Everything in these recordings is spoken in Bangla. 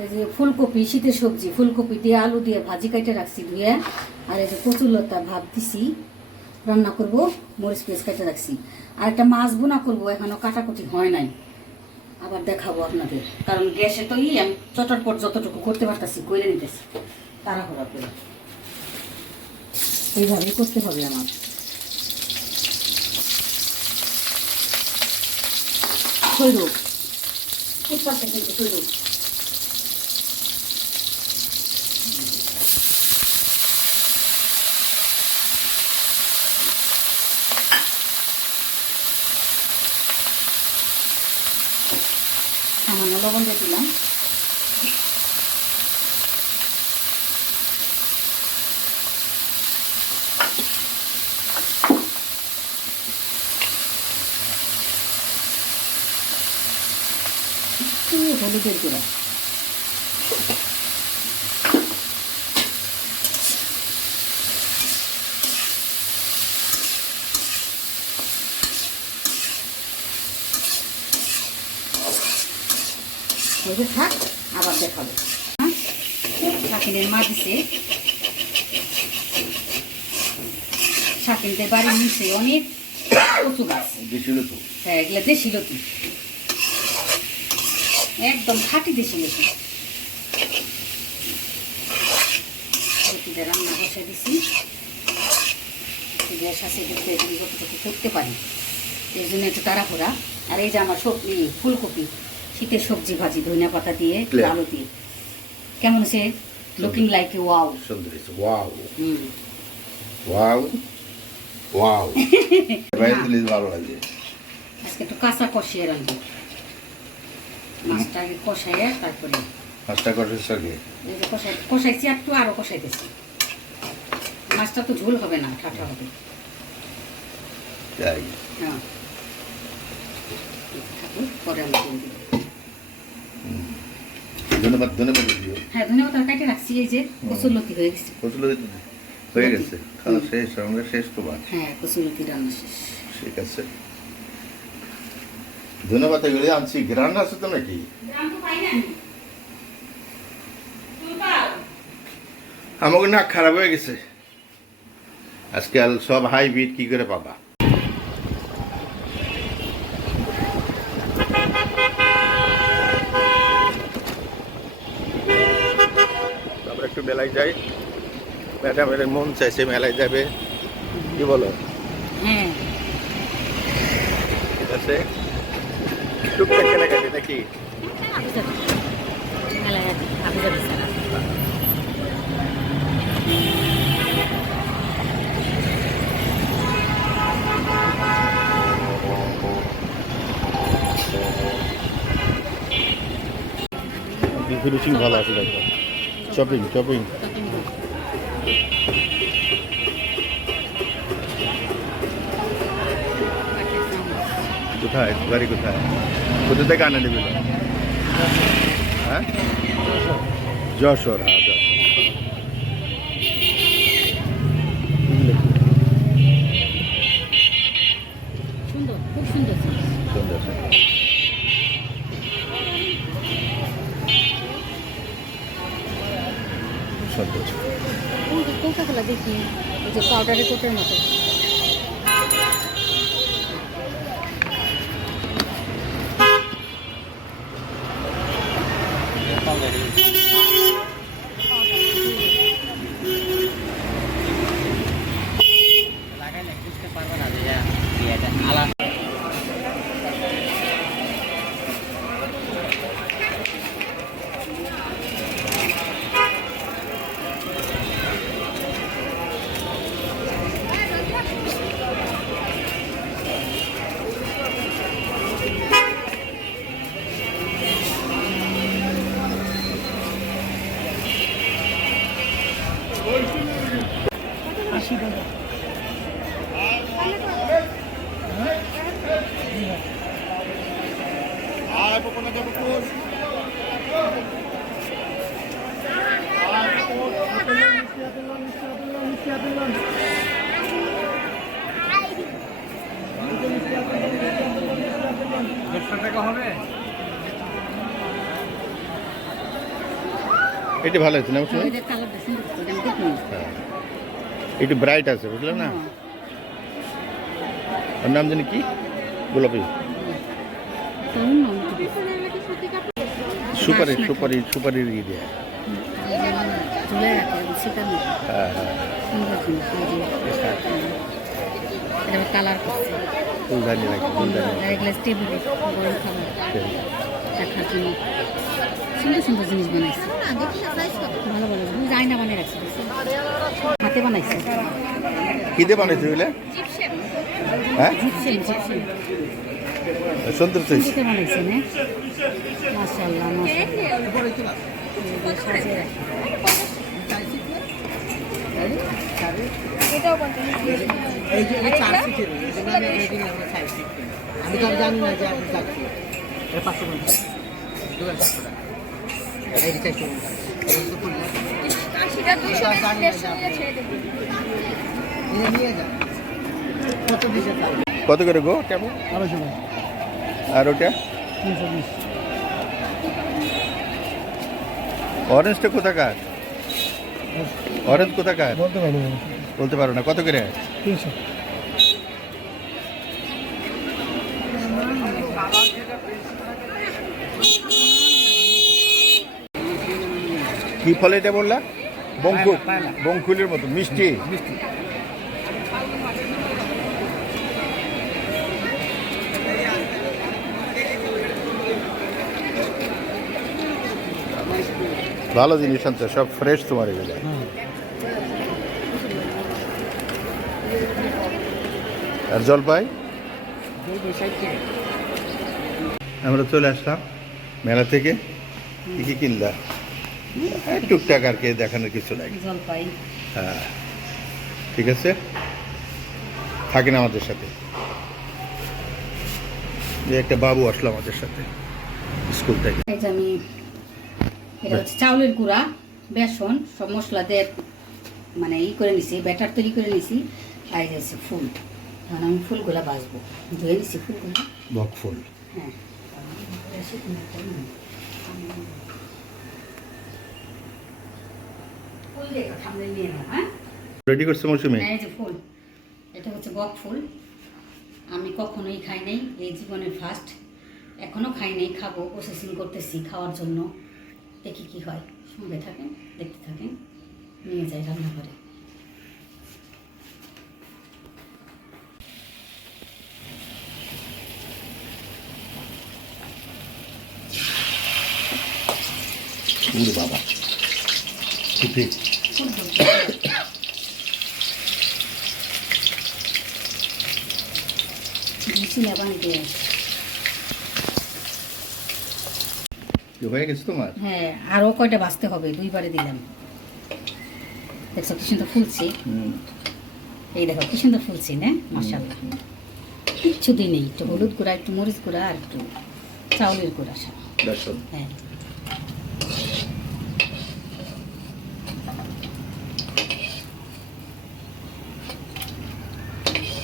এই যে ফুলকপি, শীতের সবজি, ফুলকপি দিয়ে আলু দিয়ে ভাজি কাটে রাখছি ধুয়ে, আর এই যে কচুলতা ভাব দিছি, রান্না করব, মরিচ পেঁয়াজ কাটে রাখছি। আর একটা মাছ বোনা করব, এখনও কাটাকুটি হয় নাই। আবার দেখাবো আপনাদের। কারণ গ্যাসে তো ই, আমি চটরপট যতটুকু করতে পারতাছি করে নিতেছি। তাড়াহুড়া করে। এইভাবেই করতে হবে আমার। উৎপাদটা কিন্তু খৈরুক সামান্য লবণ দিয়ে দিলাম একটু হলুদের গুঁড়া হয়ে থাক আবার দেখাবো। হ্যাঁ? শাকিনের মা দিছে। শাকিনদের বাড়ির নিচে অনেক কচু গাছ। হ্যাঁ এগুলো দেশি লতি একদম খাঁটি দেশি লতি লতিটা রান্না বসে দিছি। গ্যাস আছে করতে পারি। এই জন্য একটু তাড়াহুড়া। আর এই যে আমার সবজি ফুলকপি শীতের সবজি ভাজি ধনিয়া পাতা দিয়ে. আলু দিয়ে। কেমন আছে লুকিং লাইক ওয়াও সুন্দর ওয়াও ওয়াও ওয়াও ভালো লাগে আজকে একটু কাঁচা কষিয়ে রাখব মাছটা আগে কষাইয়ে তারপরে পাঁচটা কষের সঙ্গে এই যে কষাই কষাইছি একটু আরও কষাইতেছি। মাছটা তো ঝোল হবে না ঠাঠা হবে। যাই। হ্যাঁ। পরে আমি। ধন্যবাদ ধন্যবাদ হ্যাঁ ধন্যবাদ আর কাটে রাখছি এই যে কচুরলতি হয়ে গেছে। কচুলো হয়ে গেছে। খাওয়া শেষ আমরা শেষ তোমার হ্যাঁ কচুরলতি রান্না শেষ। ঠিক আছে। ধন্যবাদ এগুলি আনছি। গ্রান আছে তো নাকি? আমাকে না খারাপ হয়ে গেছে। আজকাল সব হাইব্রিড কি করে পাবা? মেলায় যাই। ম্যাডামের মন চাইছে মেলায় যাবে। কি বলো? হ্যাঁ। ঠিক আছে। টুকটাক কেনাকাটি নাকি? ভালো আছে দেখো। শপিং শপিং কোথায়? বাড়ি কোথায়? কোথা থেকে আনে দিবি হ্যাঁ? যশোর হ্যাঁ যশোর। যে পাউডারের কোটের মতো। এটি ভালো আছে না বুঝলেন? হ্যাঁ। এটি ব্রাইট আছে বুঝলেন না? ওর নাম জানি কি? গোলাপি। সুপারি সুপারি সুপারি দিয়ে। কালার করছে ফুলদানি রাখি ফুলদানি এগুলো টেবিলে গরম খাবার দেখার জন্য সুন্দর সুন্দর জিনিস বানাইছে ভালো ভালো জিনিস আয়না বানিয়ে রাখছে? হাতে বানাইছে কি দিয়ে বানাইছো এগুলো হ্যাঁ? সুন্দর বানাইছে না মাশাআল্লাহ মাশাআল্লাহ। সাজিয়ে রাখে। এই যে চার সিটের আমি চার সিট তো জানি না যে এটা পাঁচশো পঞ্চাশ চারশো টাকা এই চারশো। সেটা আমি ছেড়ে দেবো এটা কত করে গো কেমন আর ওটা তিনশো বিশ অরেঞ্জটা কোথাকার? অরেঞ্জ কোথাকার? বলতে পারব বলতে পারো না। কত করে? তিনশো। কি ফলে এটা বললা? বঙ্কুল। বঙ্কুলের মতো মিষ্টি। মিষ্টি। ভালো জিনিস আনছে সব ফ্রেশ তোমার এগুলো। আর জলপাই? আমরা চলে আসলাম মেলা থেকে। কি কি কিনলা? টুকটাক আর কি দেখানোর কিছু নাই। জলপাই। হ্যাঁ ঠিক আছে। থাকেন আমাদের সাথে। যে একটা বাবু আসলো আমাদের সাথে স্কুল থেকে। আমি এটা হচ্ছে চাউলের গুঁড়া বেসন সব মশলা দিয়ে মানে ই করে নিছি ব্যাটার তৈরি করে নিছি আর এই হচ্ছে ফুল। এখন আমি ফুলগুলা বাজবো ধুয়ে নিছি ফুলগুলা। বক ফুল। হ্যাঁ। নাও হ্যাঁ? রেডি করছে মৌসুমি? এই যে ফুল। এটা হচ্ছে বক ফুল। আমি কখনোই খাই নাই এই জীবনের ফার্স্ট এখনও খাই নাই খাব প্রসেসিং করতেছি খাওয়ার জন্য। দেখি কি হয় সঙ্গে থাকেন দেখতে থাকেন নিয়ে যাই রান্না করে উর বাবা ঠিক শিলা বানিয়ে কি হয়ে গেছে তোমার? হ্যাঁ আরও কয়টা বাঁচতে হবে? দুইবারে দিলাম। দেখছ কি সুন্দর ফুলছে। এই দেখো কি সুন্দর ফুলছে না? মাসাল্লাহ কিচ্ছু দিই নেই একটু হলুদ গুঁড়া একটু মরিচ গুঁড়া আর একটু চাউলের গুঁড়া সব। হ্যাঁ।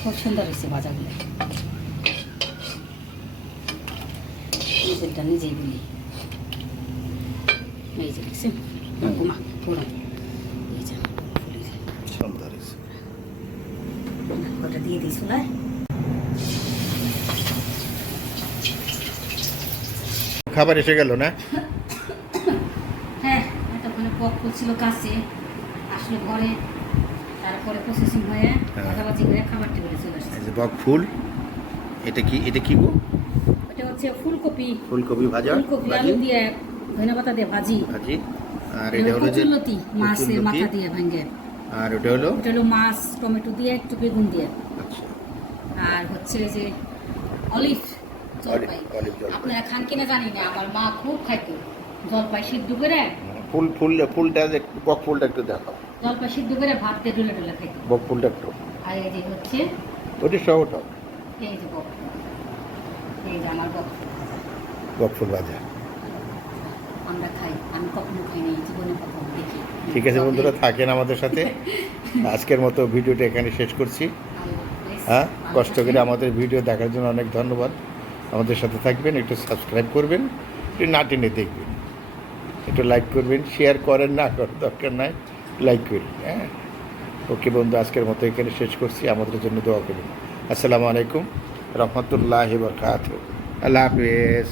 খুব সুন্দর হয়েছে ভাজাগুলো নিজেরটা নিজেই বলি এই যে দেখছেন এই যে দিয়ে খাবার এসে গেল না হ্যাঁ এতক্ষণে পক করছিল কাছে আসলো ঘরে তারপরে প্রসেসিং হয়ে। ভাজাভাজি করে খাবার টেবিলে চলে আসছে এই যে বক ফুল এটা কি এটা কি গো এটা হচ্ছে ফুলকপি ফুলকপি ভাজা ফুলকপি আলু দিয়ে ধনে পাতা দিয়ে ভাজি। ভাজি। আর এটা হলো যে কচুরলতি মাছের মাথা দিয়ে ভাঙ্গে আর ওটা হলো? ওটা হলো মাছ টমেটো দিয়ে একটু বেগুন দিয়ে। আচ্ছা। আর হচ্ছে যে অলিভ জলপাই। আপনারা খান কিনা জানি না আমার মা খুব খাইতো। জলপাই সিদ্ধ করে ফুল ফুল ফুলটা একটু বক ফুলটা একটু দেখাও। জলপাই সিদ্ধ করে ভাত দিয়ে ডুলে ডুলে খাইতো। বক ফুলটা একটু। আর এই যে হচ্ছে ওটি সহটা এই যে বক এই যে আমার বক বক ফুল ভাজা। আমরা খাই, আমি কখনো খাই নাই জীবনে ঠিক আছে বন্ধুরা, থাকেন আমাদের সাথে। আজকের মতো ভিডিওটা এখানে শেষ করছি। হ্যাঁ কষ্ট করে আমাদের ভিডিও দেখার জন্য অনেক ধন্যবাদ। আমাদের সাথে থাকবেন, একটু সাবস্ক্রাইব করবেন, একটু না টেনে দেখবেন। একটু লাইক করবেন, শেয়ার করেন না করেন দরকার নাই, লাইক করবেন হ্যাঁ। ওকে বন্ধু, আজকের মতো এখানে শেষ করছি। আমাদের জন্য দোয়া করবেন। আসসালামু আলাইকুম, রহমতুল্লাহ বরকাত আল্লাহ হাফিজ।